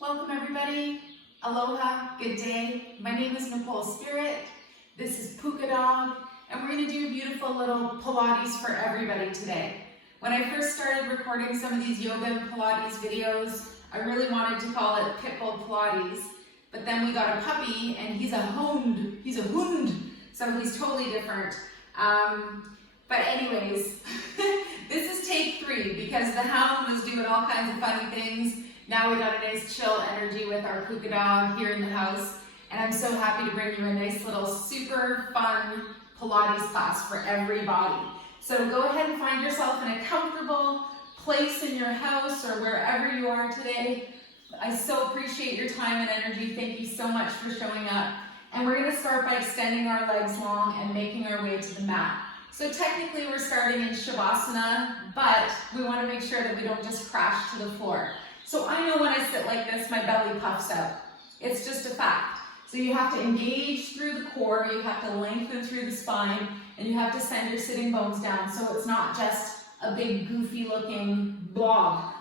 Welcome everybody. Aloha, good day. My name is Nicole Spirit. This is Puka Dog, and we're going to do a beautiful little Pilates for everybody today. When I first started recording some of these yoga and Pilates videos, I really wanted to call it Pitbull Pilates, but then we got a puppy and he's a hund, so he's totally different. But anyways, this is take 3 because the hound was doing all kinds of funny things. Now we got a nice chill energy with our Puka Dog here in the house, and I'm so happy to bring you a nice little super fun Pilates class for everybody. So go ahead and find yourself in a comfortable place in your house or wherever you are today. I so appreciate your time and energy. Thank you so much for showing up. And we're going to start by extending our legs long and making our way to the mat. So technically we're starting in Shavasana, but we want to make sure that we don't just crash to the floor. So I know when I sit like this, my belly puffs out. It's just a fact. So you have to engage through the core, you have to lengthen through the spine, and you have to send your sitting bones down so it's not just a big goofy looking blob.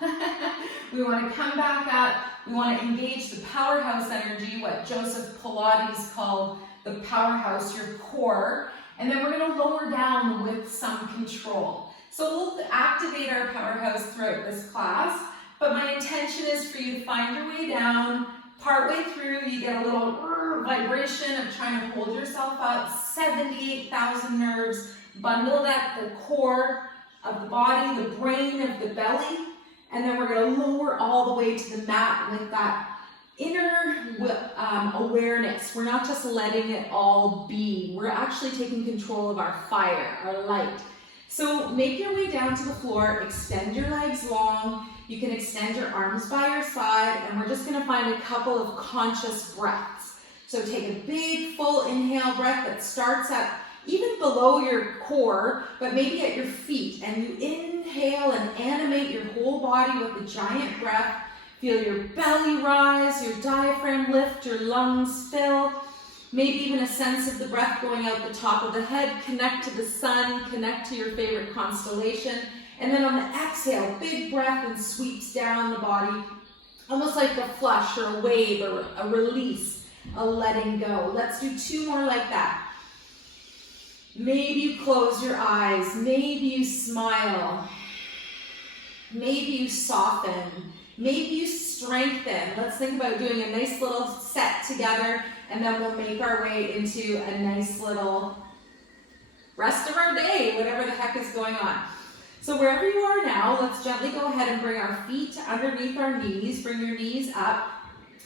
We want to come back up, we want to engage the powerhouse energy, what Joseph Pilates called the powerhouse, your core, and then we're going to lower down with some control. So we'll activate our powerhouse throughout this class. But my intention is for you to find your way down. Partway through, you get a little vibration of trying to hold yourself up. 78,000 nerves bundled at the core of the body, the brain of the belly. And then we're going to lower all the way to the mat with that inner awareness. We're not just letting it all be. We're actually taking control of our fire, our light. So make your way down to the floor, extend your legs long. You can extend your arms by your side, and we're just going to find a couple of conscious breaths. So take a big full inhale breath that starts at even below your core, but maybe at your feet. And you inhale and animate your whole body with a giant breath. Feel your belly rise, your diaphragm lift, your lungs fill. Maybe even a sense of the breath going out the top of the head. Connect to the sun, connect to your favorite constellation. And then on the exhale, big breath and sweeps down the body, almost like a flush or a wave or a release, a letting go. Let's do 2 more like that. Maybe you close your eyes, maybe you smile, maybe you soften, maybe you strengthen. Let's think about doing a nice little set together, and then we'll make our way into a nice little rest of our day, whatever the heck is going on. So wherever you are now, let's gently go ahead and bring our feet underneath our knees. Bring your knees up,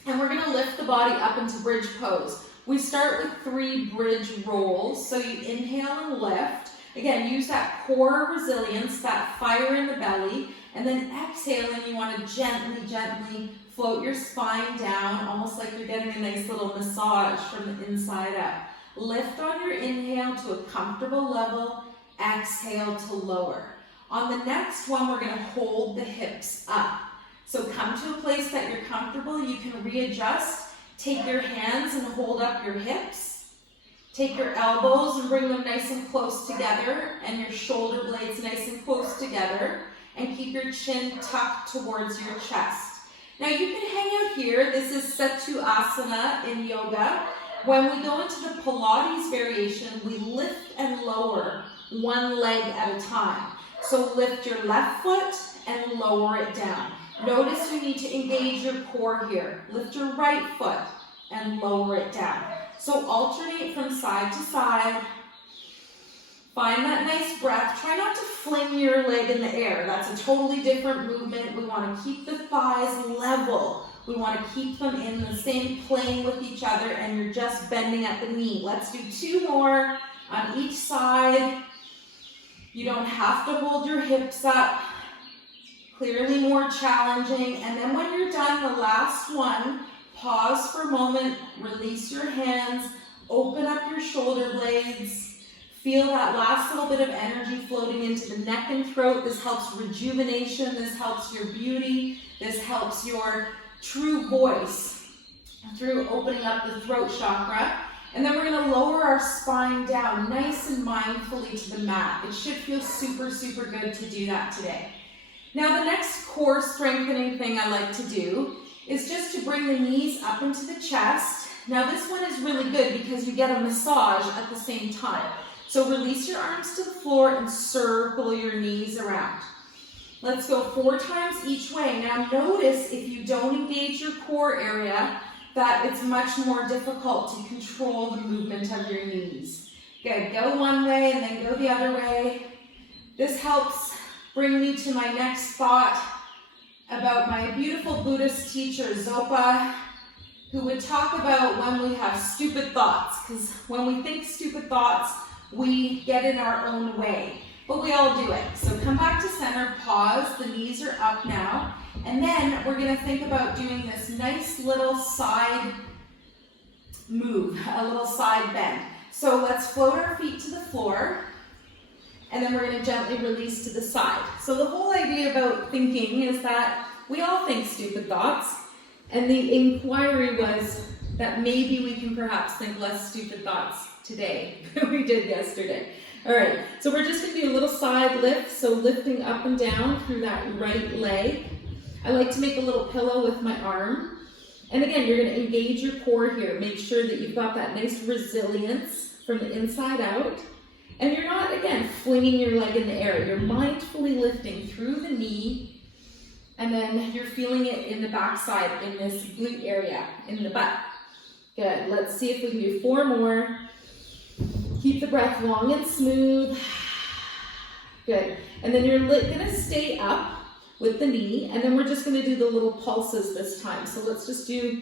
and we're going to lift the body up into bridge pose. We start with 3 bridge rolls. So you inhale and lift. Again, use that core resilience, that fire in the belly, and then exhale, and you want to gently, gently float your spine down, almost like you're getting a nice little massage from the inside up. Lift on your inhale to a comfortable level. Exhale to lower. On the next one, we're going to hold the hips up. So come to a place that you're comfortable. You can readjust. Take your hands and hold up your hips. Take your elbows and bring them nice and close together, and your shoulder blades nice and close together. And keep your chin tucked towards your chest. Now you can hang out here. This is Tadasana in yoga. When we go into the Pilates variation, we lift and lower one leg at a time. So lift your left foot and lower it down. Notice you need to engage your core here. Lift your right foot and lower it down. So alternate from side to side. Find that nice breath. Try not to fling your leg in the air. That's a totally different movement. We want to keep the thighs level. We want to keep them in the same plane with each other, and you're just bending at the knee. Let's do 2 more on each side. You don't have to hold your hips up. Clearly more challenging. And then when you're done, the last one, pause for a moment, release your hands, open up your shoulder blades. Feel that last little bit of energy floating into the neck and throat. This helps rejuvenation. This helps your beauty. This helps your true voice through opening up the throat chakra. And then we're going to lower our spine down nice and mindfully to the mat. It should feel super, super good to do that today. Now the next core strengthening thing I like to do is just to bring the knees up into the chest. Now this one is really good because you get a massage at the same time. So release your arms to the floor and circle your knees around. Let's go 4 times each way. Now notice if you don't engage your core area, that it's much more difficult to control the movement of your knees. Good, go one way and then go the other way. This helps bring me to my next thought about my beautiful Buddhist teacher, Zopa, who would talk about when we have stupid thoughts, because when we think stupid thoughts, we get in our own way, but we all do it. So come back to center, pause, the knees are up now, and then we're gonna think about doing this nice little side move, a little side bend. So let's float our feet to the floor, and then we're gonna gently release to the side. So the whole idea about thinking is that we all think stupid thoughts, and the inquiry was that maybe we can perhaps think less stupid thoughts today than we did yesterday. All right, so we're just gonna do a little side lift, so lifting up and down through that right leg. I like to make a little pillow with my arm. And again, you're gonna engage your core here. Make sure that you've got that nice resilience from the inside out. And you're not, again, flinging your leg in the air. You're mindfully lifting through the knee, and then you're feeling it in the backside, in this glute area, in the butt. Good, let's see if we can do 4 more. Keep the breath long and smooth. Good, and then you're gonna stay up with the knee, and then we're just gonna do the little pulses this time. So let's just do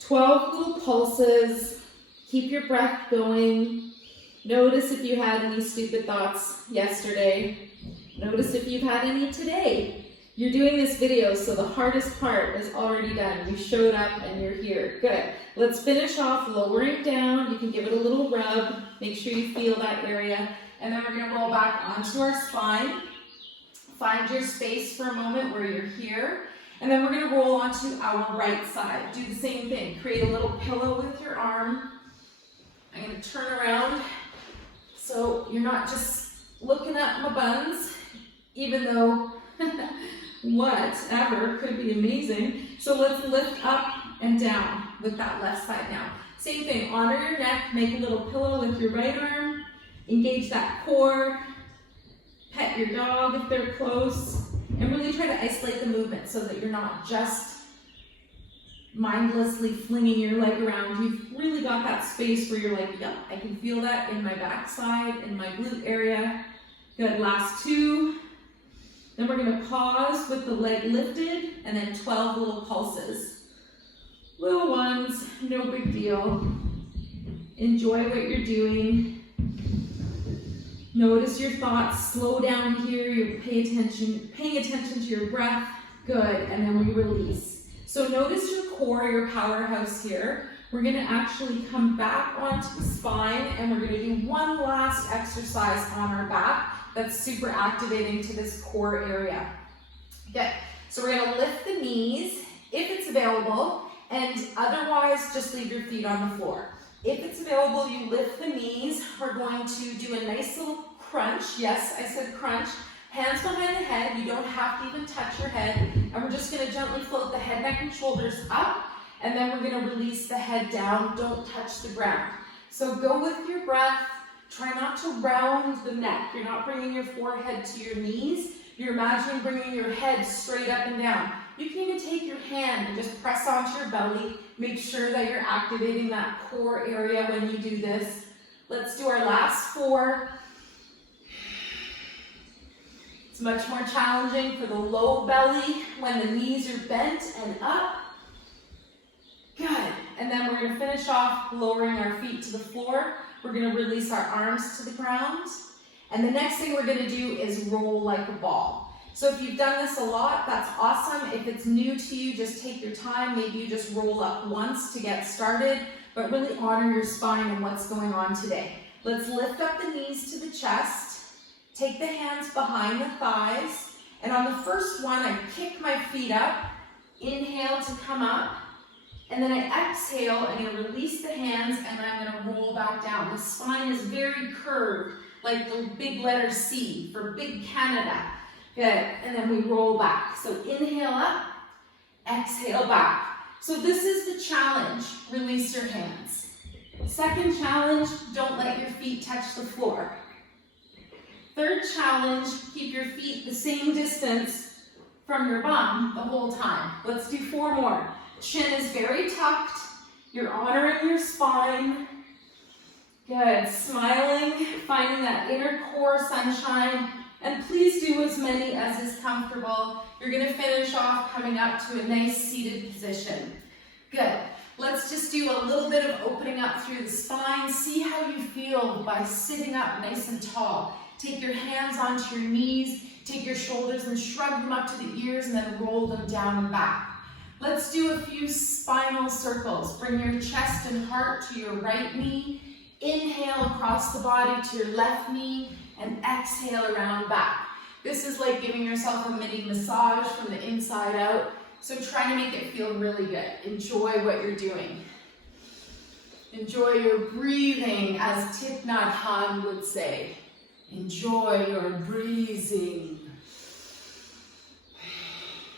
12 little pulses. Keep your breath going. Notice if you had any stupid thoughts yesterday. Notice if you've had any today. You're doing this video, so the hardest part is already done. You showed up and you're here. Good. Let's finish off lowering down. You can give it a little rub. Make sure you feel that area. And then we're gonna roll back onto our spine. Find your space for a moment where you're here. And then we're gonna roll onto our right side. Do the same thing. Create a little pillow with your arm. I'm gonna turn around so you're not just looking at my buns, even though whatever could be amazing. So let's lift up and down with that left side now. Same thing, honor your neck, make a little pillow with your right arm, engage that core, pet your dog if they're close, and really try to isolate the movement so that you're not just mindlessly flinging your leg around. You've really got that space where you're like, yep, I can feel that in my backside, in my glute area. Good, last 2. Then we're gonna pause with the leg lifted, and then 12 little pulses. Little ones, no big deal. Enjoy what you're doing. Notice your thoughts, slow down here, you're paying attention to your breath. Good, and then we release. So notice your core, your powerhouse here. We're gonna actually come back onto the spine, and we're gonna do one last exercise on our back that's super activating to this core area. Good, so we're gonna lift the knees if it's available, and otherwise just leave your feet on the floor. If it's available, you lift the knees. We're going to do a nice little crunch. Yes, I said crunch. Hands behind the head. You don't have to even touch your head. And we're just gonna gently float the head, neck, and shoulders up, and then we're gonna release the head down. Don't touch the ground. So go with your breath. Try not to round the neck. You're not bringing your forehead to your knees. You're imagining bringing your head straight up and down. You can even take your hand and just press onto your belly. Make sure that you're activating that core area when you do this. Let's do our last 4. It's much more challenging for the low belly when the knees are bent and up. Good. And then we're going to finish off lowering our feet to the floor. We're going to release our arms to the ground. And the next thing we're going to do is roll like a ball. So if you've done this a lot, that's awesome. If it's new to you, just take your time. Maybe you just roll up once to get started, but really honor your spine and what's going on today. Let's lift up the knees to the chest. Take the hands behind the thighs. And on the first one, I kick my feet up. Inhale to come up. And then I exhale, I'm going to release the hands, and I'm going to roll back down. The spine is very curved, like the big letter C for Big Canada. Good, and then we roll back. So inhale up, exhale back. So this is the challenge, release your hands. Second challenge, don't let your feet touch the floor. Third challenge, keep your feet the same distance from your bum the whole time. Let's do 4 more. Chin is very tucked. You're honoring your spine. Good, smiling, finding that inner core sunshine. And please do as many as is comfortable. You're gonna finish off coming up to a nice seated position. Good. Let's just do a little bit of opening up through the spine. See how you feel by sitting up nice and tall. Take your hands onto your knees, take your shoulders and shrug them up to the ears and then roll them down and back. Let's do a few spinal circles. Bring your chest and heart to your right knee. Inhale across the body to your left knee and exhale around back. This is like giving yourself a mini massage from the inside out. So try to make it feel really good. Enjoy what you're doing. Enjoy your breathing, as Thich Nhat Hanh would say. Enjoy your breathing.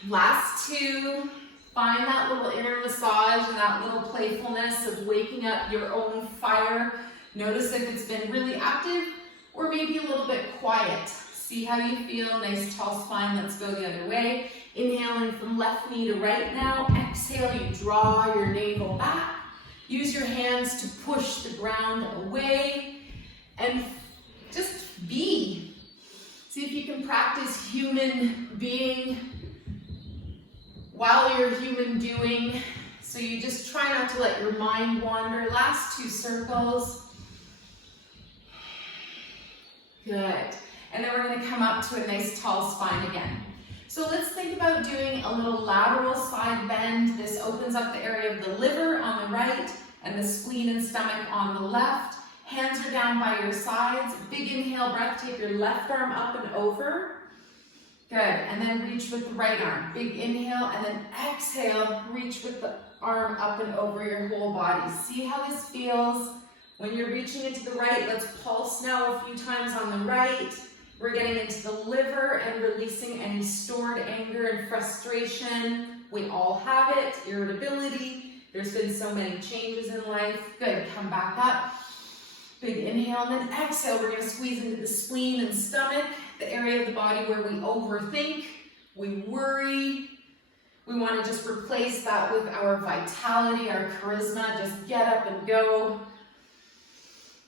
Last 2. Find that little inner massage and that little playfulness of waking up your own fire. Notice if it's been really active or maybe a little bit quiet. See how you feel. Nice tall spine. Let's go the other way. Inhaling from left knee to right now. Exhale, you draw your navel back. Use your hands to push the ground away and just be. See if you can practice human being while you're human doing. So you just try not to let your mind wander. Last 2 circles. Good. And then we're going to come up to a nice tall spine again. So let's think about doing a little lateral side bend. This opens up the area of the liver on the right and the spleen and stomach on the left. Hands are down by your sides. Big inhale breath. Take your left arm up and over. Good. And then reach with the right arm. Big inhale and then exhale. Reach with the arm up and over your whole body. See how this feels. When you're reaching into the right, let's pulse now a few times on the right. We're getting into the liver and releasing any stored anger and frustration. We all have it. Irritability. There's been so many changes in life. Good. Come back up. Big inhale and then exhale. We're going to squeeze into the spleen and stomach, the area of the body where we overthink, we worry. We want to just replace that with our vitality, our charisma. Just get up and go.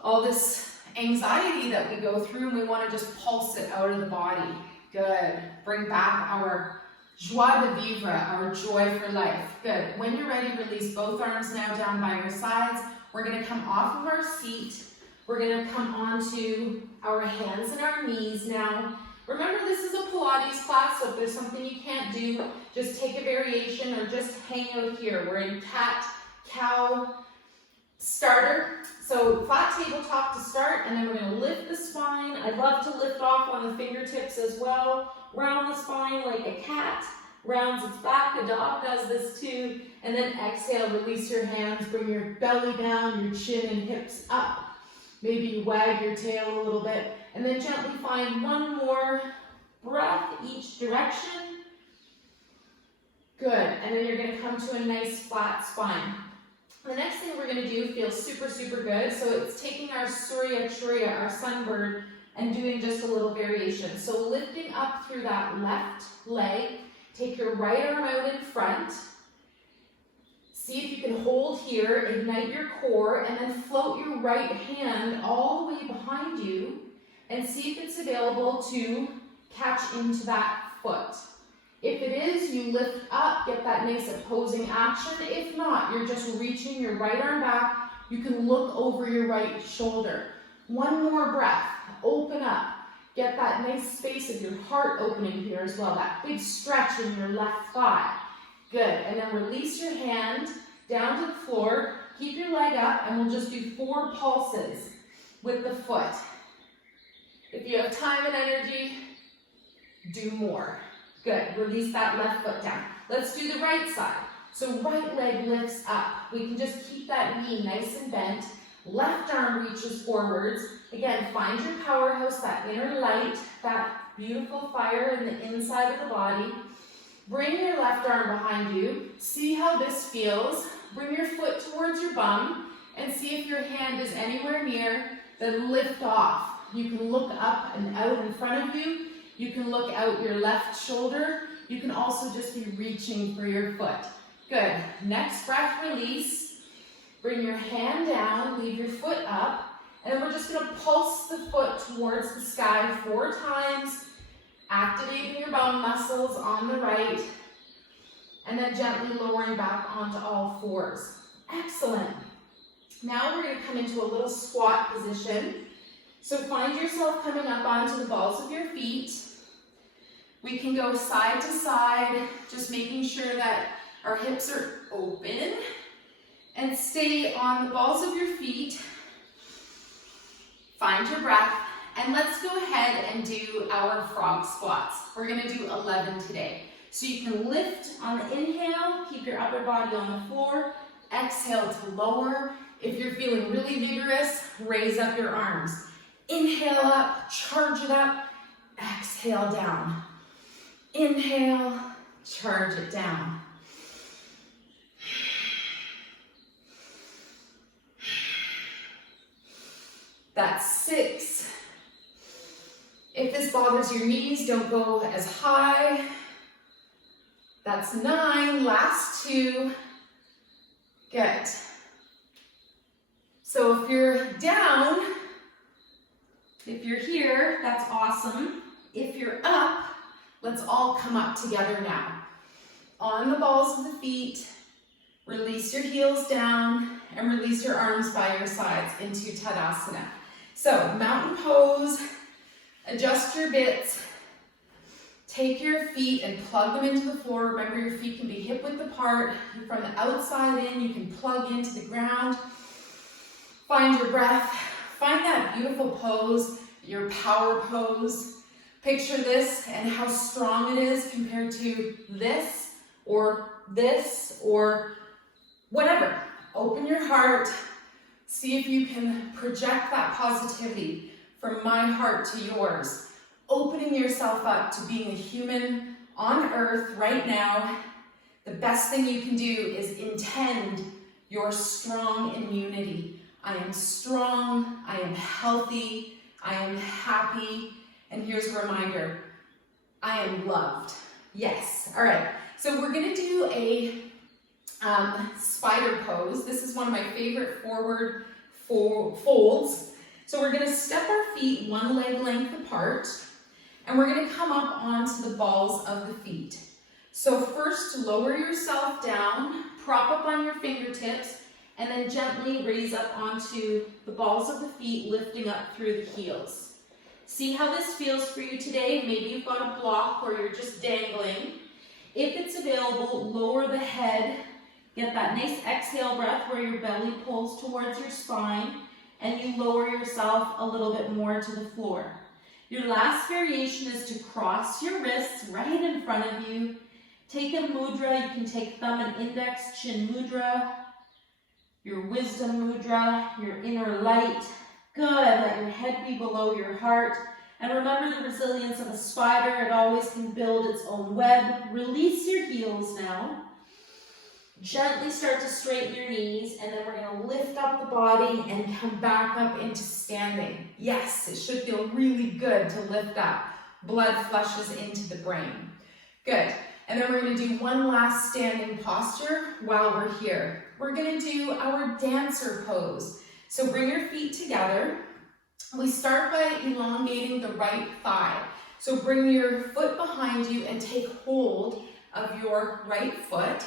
All this anxiety that we go through, and we want to just pulse it out of the body. Good. Bring back our joie de vivre, our joy for life. Good. When you're ready, release both arms now down by your sides. We're going to come off of our seat. We're going to come onto our hands and our knees now. Remember, this is a Pilates class, so if there's something you can't do, just take a variation or just hang out here. We're in cat, cow, starter. So flat tabletop to start, and then we're going to lift the spine. I'd love to lift off on the fingertips as well. Round the spine like a cat. Rounds its back. A dog does this too. And then exhale, release your hands. Bring your belly down, your chin and hips up. Maybe you wag your tail a little bit. And then gently find 1 more breath each direction. Good. And then you're going to come to a nice flat spine. The next thing we're going to do feels super, super good. So it's taking our Surya Churya, our sunbird, and doing just a little variation. So lifting up through that left leg. Take your right arm out in front. See if you can hold here, ignite your core, and then float your right hand all the way behind you and see if it's available to catch into that foot. If it is, you lift up, get that nice opposing action. If not, you're just reaching your right arm back. You can look over your right shoulder. 1 more breath. Open up. Get that nice space of your heart opening here as well. That big stretch in your left thigh. Good. And then release your hand down to the floor. Keep your leg up, and we'll just do 4 pulses with the foot. If you have time and energy, do more. Good. Release that left foot down. Let's do the right side. So right leg lifts up. We can just keep that knee nice and bent. Left arm reaches forwards. Again, find your powerhouse, that inner light, that beautiful fire in the inside of the body. Bring your left arm behind you. See how this feels. Bring your foot towards your bum and see if your hand is anywhere near. Then lift off. You can look up and out in front of you. You can look out your left shoulder. You can also just be reaching for your foot. Good. Next breath, release. Bring your hand down, leave your foot up, and then we're just going to pulse the foot towards the sky 4 times, activating your bum muscles on the right, and then gently lowering back onto all 4s. Excellent. Now we're going to come into a little squat position. So find yourself coming up onto the balls of your feet. We can go side to side, just making sure that our hips are open. And stay on the balls of your feet. Find your breath. And let's go ahead and do our frog squats. We're going to do 11 today. So you can lift on the inhale, keep your upper body on the floor. Exhale to lower. If you're feeling really vigorous, raise up your arms. Inhale up, charge it up. Exhale down. Inhale, charge it down. That's 6. If this bothers your knees, don't go as high. That's 9. Last 2. Good. So if you're down, if you're here, that's awesome. If you're up, let's all come up together now. On the balls of the feet, release your heels down and release your arms by your sides into Tadasana. So, mountain pose, adjust your bits, take your feet and plug them into the floor. Remember, your feet can be hip-width apart. From the outside in, you can plug into the ground. Find your breath. Find that beautiful pose, your power pose. Picture this and how strong it is compared to this or whatever. Open your heart. See if you can project that positivity from my heart to yours. Opening yourself up to being a human on earth right now. The best thing you can do is intend your strong immunity. I am strong, I am healthy, I am happy, and here's a reminder, I am loved. Yes, all right. So we're gonna do a spider pose. This is one of my favorite forward folds. So we're gonna step our feet 1 leg length apart, and we're gonna come up onto the balls of the feet. So first, lower yourself down, prop up on your fingertips, and then gently raise up onto the balls of the feet, lifting up through the heels. See how this feels for you today. Maybe you've got a block or you're just dangling. If it's available, lower the head. Get that nice exhale breath where your belly pulls towards your spine and you lower yourself a little bit more to the floor. Your last variation is to cross your wrists right in front of you. Take a mudra. You can take thumb and index, chin mudra, your wisdom mudra, your inner light. Good. Let your head be below your heart. And remember the resilience of a spider. It always can build its own web. Release your heels now. Gently start to straighten your knees, and then we're going to lift up the body and come back up into standing. Yes, it should feel really good to lift up. Blood flushes into the brain. Good. And then we're going to do one last standing posture while we're here. We're going to do our dancer pose. So bring your feet together. We start by elongating the right thigh. So bring your foot behind you and take hold of your right foot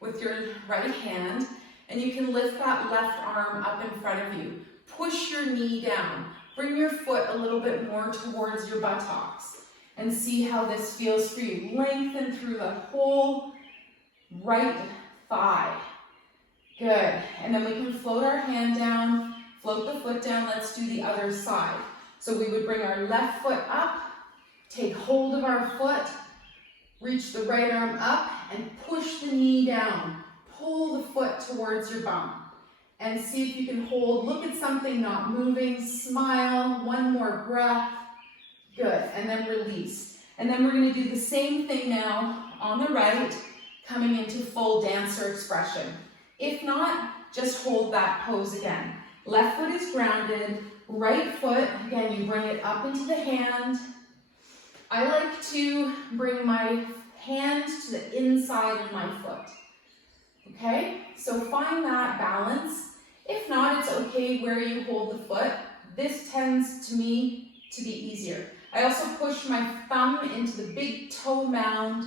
with your right hand, and you can lift that left arm up in front of you. Push your knee down. Bring your foot a little bit more towards your buttocks and see how this feels for you. Lengthen through the whole right thigh. Good. And then we can float our hand down, float the foot down. Let's do the other side. So we would bring our left foot up, take hold of our foot, reach the right arm up and push the knee down. Pull the foot towards your bum and see if you can hold. Look at something not moving. Smile. One more breath. Good. And then release. And then we're going to do the same thing now on the right, coming into full dancer expression. If not, just hold that pose again. Left foot is grounded, right foot, again, you bring it up into the hand. I like to bring my hand to the inside of my foot. Okay, so find that balance. If not, it's okay where you hold the foot. This tends to me to be easier. I also push my thumb into the big toe mound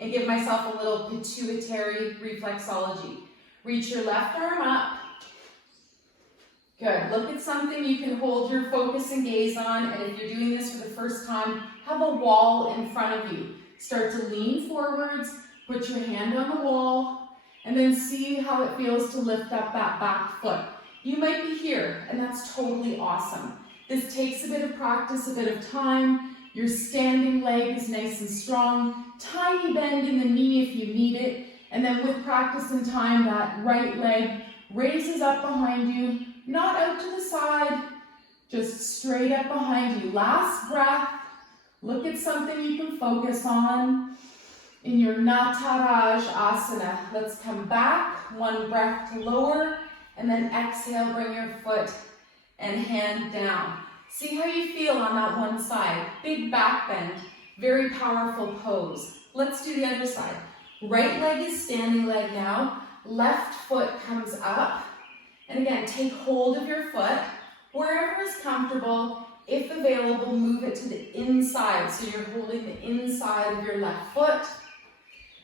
and give myself a little pituitary reflexology. Reach your left arm up. Good. Look at something you can hold your focus and gaze on, and if you're doing this for the first time, have a wall in front of you. Start to lean forwards, put your hand on the wall, and then see how it feels to lift up that back foot. You might be here, and that's totally awesome. This takes a bit of practice, a bit of time. Your standing leg is nice and strong. Tiny bend in the knee if you need it, and then with practice and time, that right leg raises up behind you, not out to the side, just straight up behind you. Last breath. Look at something you can focus on in your Nataraj Asana. Let's come back, one breath to lower, and then exhale, bring your foot and hand down. See how you feel on that one side. Big back bend, very powerful pose. Let's do the other side. Right leg is standing leg now. Left foot comes up. And again, take hold of your foot. Wherever is comfortable, if available, move it to the inside. So you're holding the inside of your left foot.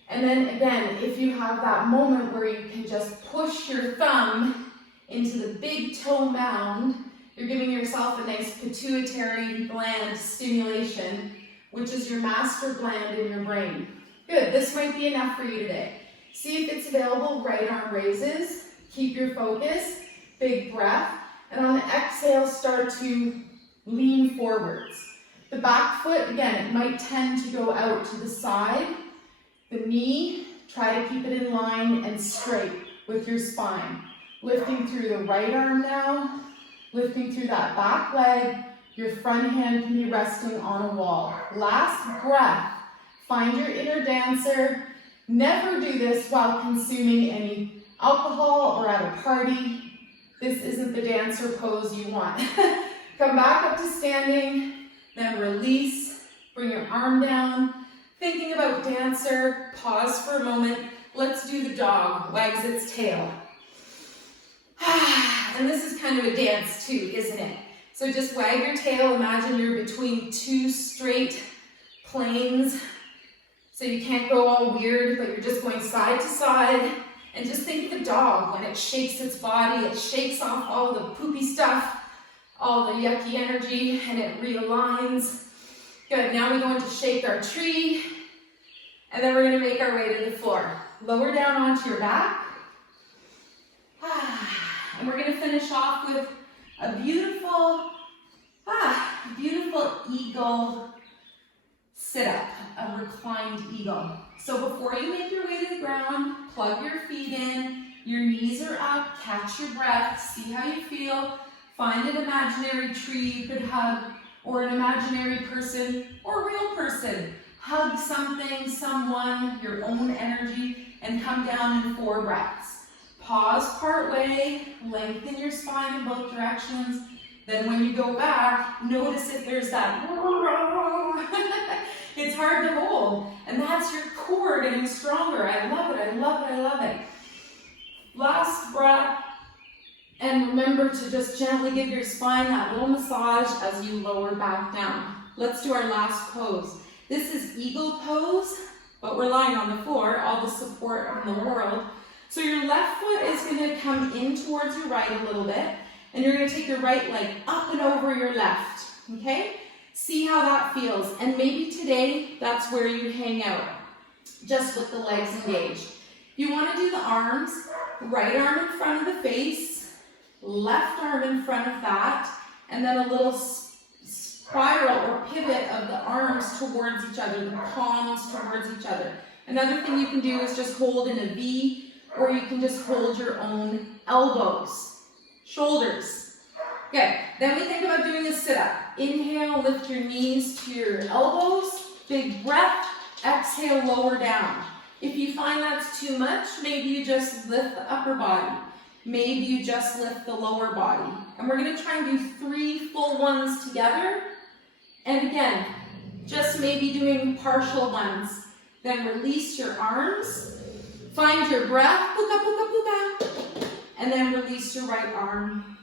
And then again, if you have that moment where you can just push your thumb into the big toe mound, you're giving yourself a nice pituitary gland stimulation, which is your master gland in your brain. Good, this might be enough for you today. See if it's available, right arm raises, keep your focus, big breath, and on the exhale, start to lean forwards. The back foot, again, it might tend to go out to the side. The knee, try to keep it in line and straight with your spine. Lifting through the right arm now, lifting through that back leg. Your front hand can be resting on a wall. Last breath. Find your inner dancer. Never do this while consuming any alcohol or at a party. This isn't the dancer pose you want. Come back up to standing, then release. Bring your arm down. Thinking about dancer, pause for a moment. Let's do the dog, wags its tail. And this is kind of a dance too, isn't it? So just wag your tail. Imagine you're between two straight planes. So you can't go all weird, but you're just going side to side. And just think of the dog when it shakes its body. It shakes off all the poopy stuff, all the yucky energy, and it realigns. Good, now we go into shake our tree. And then we're going to make our way to the floor. Lower down onto your back. And we're going to finish off with a beautiful eagle sit-up, a reclined eagle. So before you make your way to the ground, plug your feet in, your knees are up, catch your breath, see how you feel. Find an imaginary tree you could hug, or an imaginary person, or a real person. Hug something, someone, your own energy, and come down in 4 breaths. Pause part way, lengthen your spine in both directions. Then when you go back, notice if there's that it's hard to hold. And that's your core getting stronger. I love it, I love it, I love it. Last breath. And remember to just gently give your spine that little massage as you lower back down. Let's do our last pose. This is eagle pose, but we're lying on the floor, all the support in the world. So your left foot is going to come in towards your right a little bit, and you're going to take your right leg up and over your left, okay? See how that feels, and maybe today that's where you hang out, just with the legs engaged. If you want to do the arms, right arm in front of the face, left arm in front of that, and then a little spiral or pivot of the arms towards each other, the palms towards each other. Another thing you can do is just hold in a V, or you can just hold your own elbows, shoulders. Good, then we think about doing a sit-up. Inhale, lift your knees to your elbows, big breath, Exhale, lower down. If you find that's too much, maybe you just lift the upper body. Maybe you just lift the lower body. And we're going to try and do 3 full ones together. And again, just maybe doing partial ones. Then release your arms. Find your breath. Puka, puka, puka. And then release your right arm.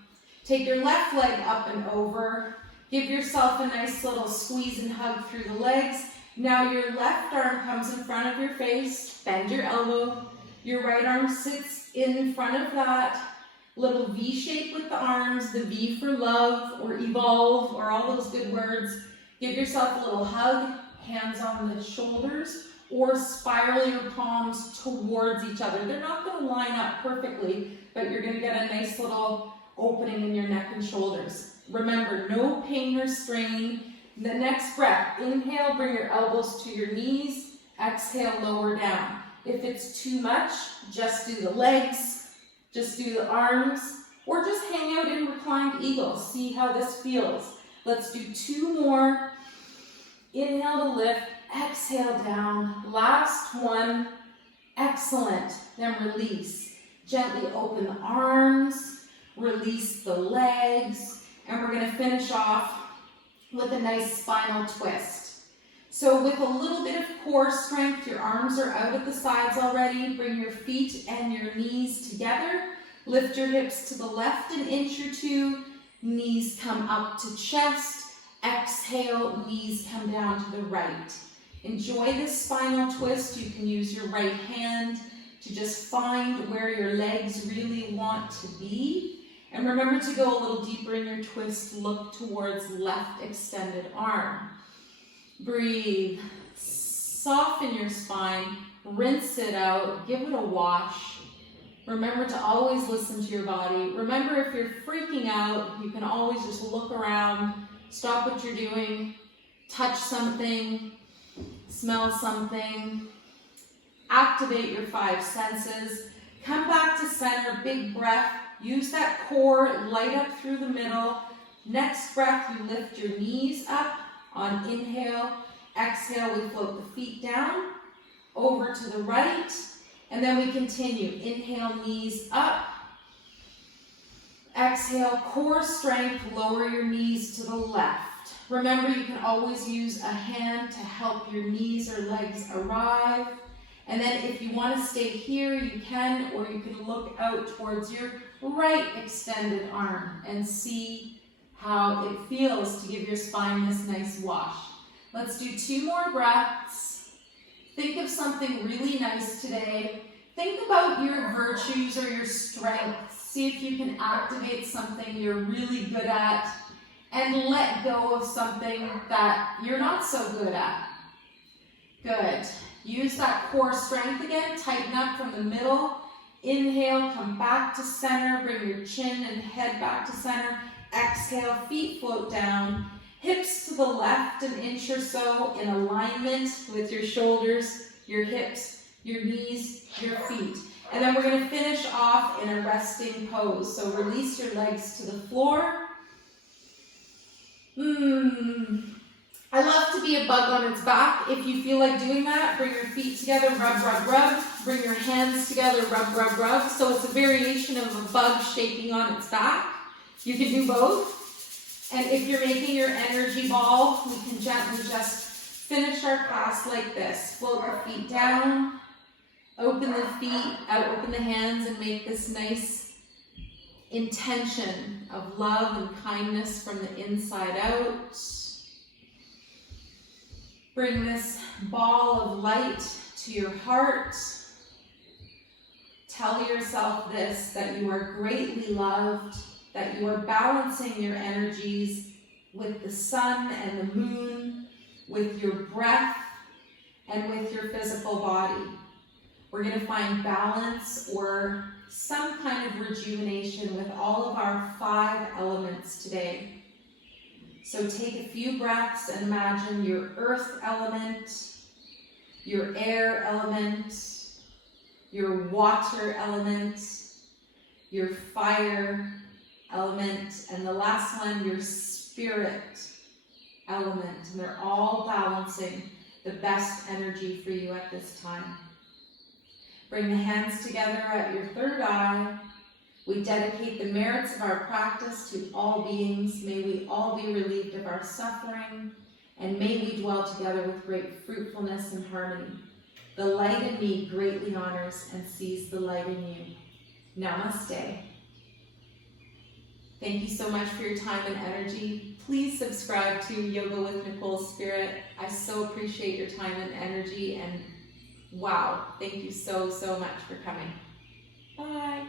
Take your left leg up and over. Give yourself a nice little squeeze and hug through the legs. Now your left arm comes in front of your face. Bend your elbow. Your right arm sits in front of that. Little V shape with the arms. The V for love or evolve or all those good words. Give yourself a little hug. Hands on the shoulders. Or spiral your palms towards each other. They're not going to line up perfectly, but you're going to get a nice little opening in your neck and shoulders. Remember, no pain or strain. The next breath, inhale, bring your elbows to your knees. Exhale, lower down. If it's too much, just do the legs, just do the arms, or just hang out in reclined eagle. See how this feels. Let's do 2 more. Inhale to lift. Exhale down. Last one. Excellent. Then release. Gently open the arms. Release the legs. And we're going to finish off with a nice spinal twist. So with a little bit of core strength, your arms are out at the sides already. Bring your feet and your knees together. Lift your hips to the left an inch or 2. Knees come up to chest. Exhale, knees come down to the right. Enjoy this spinal twist. You can use your right hand to just find where your legs really want to be. And remember to go a little deeper in your twist. Look towards left extended arm. Breathe. Soften your spine. Rinse it out. Give it a wash. Remember to always listen to your body. Remember, if you're freaking out, you can always just look around. Stop what you're doing. Touch something. Smell something. Activate your 5 senses. Come back to center. Big breath. Use that core. Light up through the middle. Next breath, you lift your knees up on inhale. Exhale, we float the feet down. Over to the right. And then we continue. Inhale, knees up. Exhale, core strength. Lower your knees to the left. Remember, you can always use a hand to help your knees or legs arrive. And then if you want to stay here, you can, or you can look out towards your right extended arm and see how it feels to give your spine this nice wash. Let's do 2 more breaths. Think of something really nice today. Think about your virtues or your strengths. See if you can activate something you're really good at and let go of something that you're not so good at. Good. Use that core strength again. Tighten up from the middle. Inhale, come back to center. Bring your chin and head back to center. Exhale, feet float down. Hips to the left an inch or so in alignment with your shoulders, your hips, your knees, your feet. And then we're going to finish off in a resting pose. So release your legs to the floor. I love to be a bug on its back. If you feel like doing that, bring your feet together, rub, rub, rub. Bring your hands together, rub, rub, rub. So it's a variation of a bug shaking on its back. You can do both. And if you're making your energy ball, we can gently just finish our class like this. Float the feet down, open the feet, open the hands, and make this nice intention of love and kindness from the inside out. Bring this ball of light to your heart. Tell yourself this, that you are greatly loved, that you are balancing your energies with the sun and the moon, with your breath, and with your physical body. We're going to find balance or some kind of rejuvenation with all of our 5 elements today. So take a few breaths and imagine your earth element, your air element, your water element, your fire element, and the last one, your spirit element. And they're all balancing. the best energy for you at this time. Bring the hands together at your third eye. We dedicate the merits of our practice to all beings. May we all be relieved of our suffering, and may we dwell together with great fruitfulness and harmony. The light in me greatly honors and sees the light in you. Namaste. Thank you so much for your time and energy. Please subscribe to Yoga with Nicole Spirit. I so appreciate your time and energy, and wow, thank you so, so much for coming. Bye.